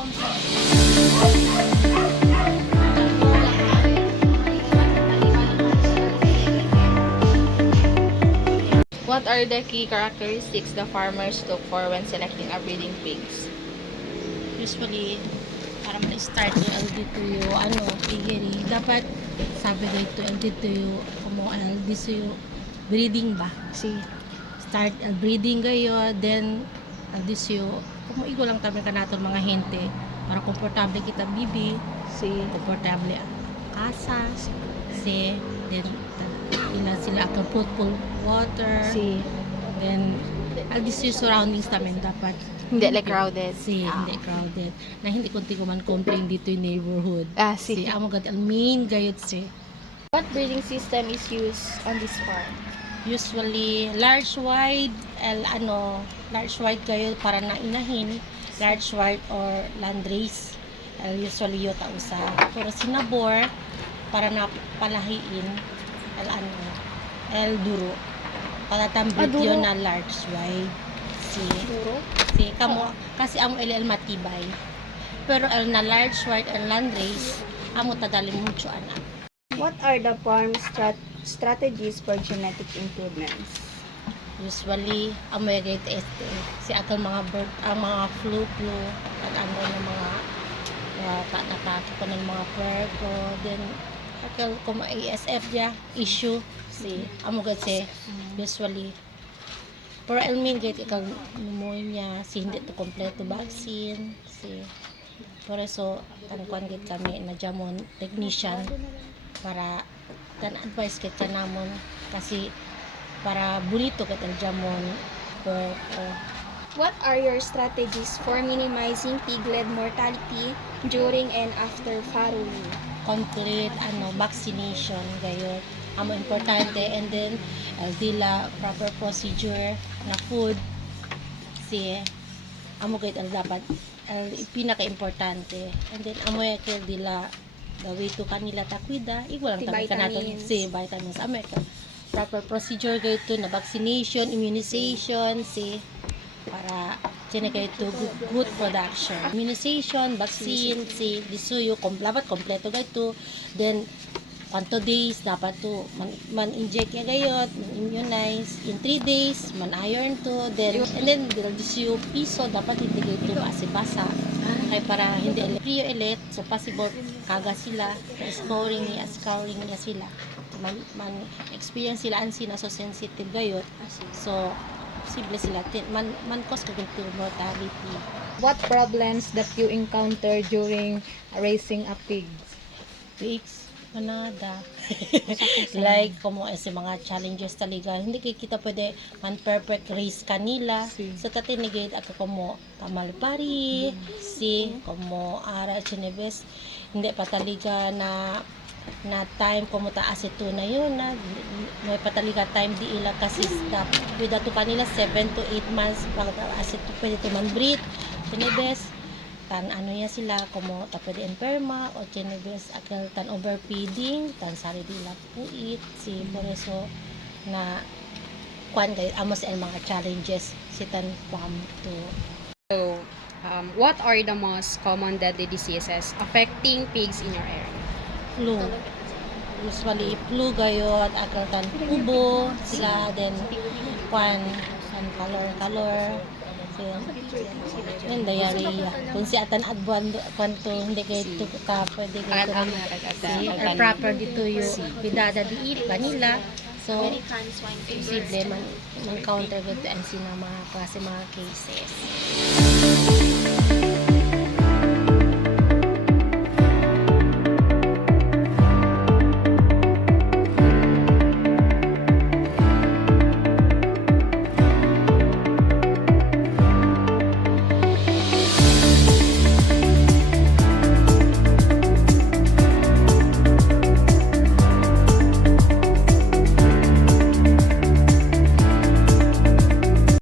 What are the key characteristics the farmers look for when selecting a breeding pigs? Usually, para ma-start yung LD2 piggery, dapat sabi dito LD2 como LD2 breeding ba? Si start breeding kayo, then LD2 como iko lang tabi ka nato mga hente para komportable kita bibi, Si komportable kasas, si then ilan sila akan put water, then LD2 surroundings namin dapat hindi like crowded. hindi crowded na hindi kunti ko man complain dito yung neighborhood Si amo gad ang main gayud what breeding system is used on this farm? usually large wide large wide kayo para na inahin large wide or landrace usually yun usa pero sinabor para na palahiin duro para tambit duro. yun na large wide Duro? kamo kasi amo LL matibay pero na large white and landrace amo tadali mucho anak. What are the farm strategies for genetic improvements? Usually amo gate si atong mga bird ang mga flu at ano ng mga nakakita ng mga Virgo then akal kung ASF dia issue amo gate usually pero elmin gate ikaw pneumonia hindi to kompleto vaccine por eso tankuan gate kami na jamon technician para tan advice kit kanamon kasi para bonito kat jamon What are your strategies for minimizing piglet mortality during and after farrowing? complete vaccination gayon amo importante and then dila proper procedure na food amo gayud ang dapat pinaka importante and then amo kay dila gawi to kanila takwida igulang tabi kanaton vitamins America proper procedure gayud to na vaccination immunization para tiene kayo to good production immunization vaccine disuyo dapat kompleto gayud then kwanto days dapat to man-inject ya gayot, man-immunize in 3 days, man-iron to and then disuyo piso dapat hindi gayot to basa kay para hindi prio elite so possible kaga sila scouring niya sila man experience sila ansi na so sensitive gayot so posible sila man cause kagulto mortality. What problems that you encounter during raising a Pigs manada like como sa mga challenges talaga hindi kita pwede man perfect race kanila so tatinigid ako como kamalpari como ara chinebes hindi pa talaga na time como taas ito na yun na may pataliga time di ila kasi stop with to kanila 7 to 8 months pag as ito pwede ito man breed chinebes tan sila como tapos enferma o chinebes akal tan overfeeding tan sari dila puit por eso na kwan kay amos ang mga challenges tan pam to. So, what are the most common deadly diseases affecting pigs in your area? Flu usually flu gayod akal tan ubo sila then kwan color yung diarrhea kung si atan adbuan kwanto hindi kayo ka pwede kayo proper dito yung bidada diit kanila so posible man counter good and mga klase mga cases.